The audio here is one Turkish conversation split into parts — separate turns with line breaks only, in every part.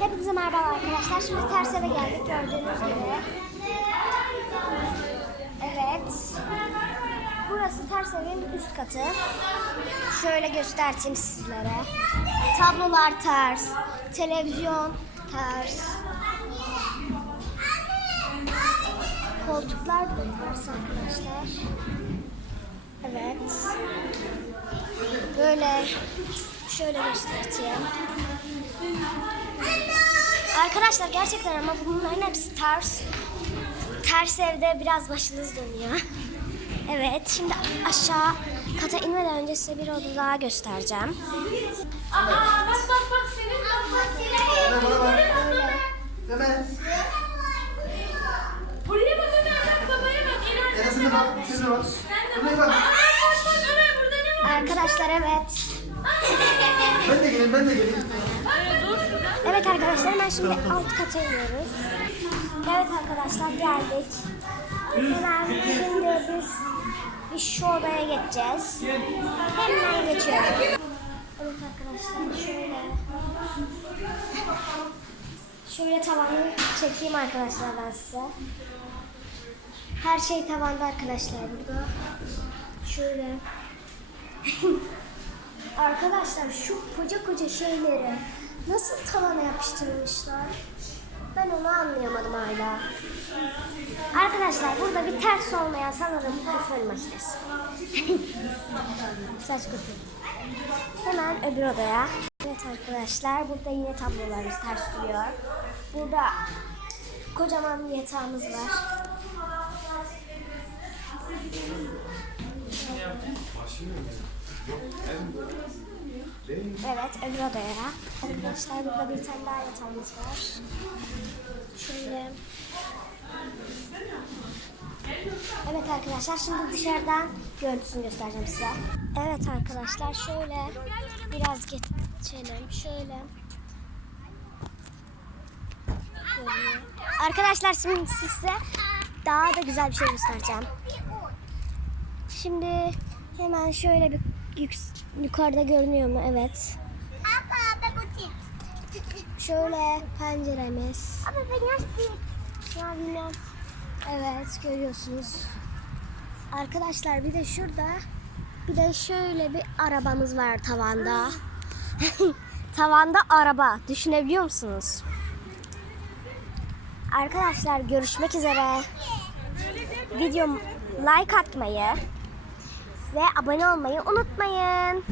Hepinize merhaba arkadaşlar. Şimdi ters eve geldik gördüğünüz gibi. Evet. Burası ters evin üst katı. Şöyle göstereyim sizlere. Tablolar ters. Televizyon ters. Koltuklar ters arkadaşlar. Evet. Böyle şöyle göstereyim. Arkadaşlar gerçekten ama bunların hepsi ters. Ters evde biraz başınız dönüyor. Evet şimdi aşağı kata inmeden önce size bir oda daha göstereceğim.
Aa bak bak bak senin bak bak senin. Buraya bak Ömer bak babaya bak. En
Enes'e de bak. Bak. Buraya bak.
Aa bak bak Ömer burada ne var?
Arkadaşlar evet.
Ben de geleyim ben de geleyim.
Evet arkadaşlar hemen şimdi alt kata iniyoruz. Evet arkadaşlar geldik. Hemen şimdi biz bir şu odaya geçeceğiz. Hemen geçiyoruz. Evet arkadaşlar şöyle. Şöyle tavanı çekeyim arkadaşlar ben size. Her şey tavanda arkadaşlar burada. Şöyle. Arkadaşlar şu koca koca şeyleri nasıl tavana yapıştırmışlar? Ben onu anlayamadım hala. Arkadaşlar burada bir ters olmayan sanırım fön makinesi. Saç kutu. Hemen öbür odaya. Evet arkadaşlar burada yine tablolarımız ters duruyor. Burada kocaman bir yatağımız var. Evet, öbür odaya. Arkadaşlar burada bir tane daha yatağımız var. Şöyle. Evet arkadaşlar şimdi dışarıdan görüntüsünü göstereceğim size. Evet arkadaşlar şöyle biraz geçelim. Şöyle. Görünüyor. Arkadaşlar şimdi size daha da güzel bir şey göstereceğim. Şimdi hemen şöyle bir yük- yukarıda görünüyor mu? Evet. Şöyle penceremiz. Ama ben Ya bilmem. Evet görüyorsunuz. Arkadaşlar bir de şurada bir de şöyle bir arabamız var tavanda. tavanda araba. Düşünebiliyor musunuz? Arkadaşlar görüşmek üzere. Videom like atmayı ve abone olmayı unutmayın.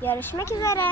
Görüşmek üzere.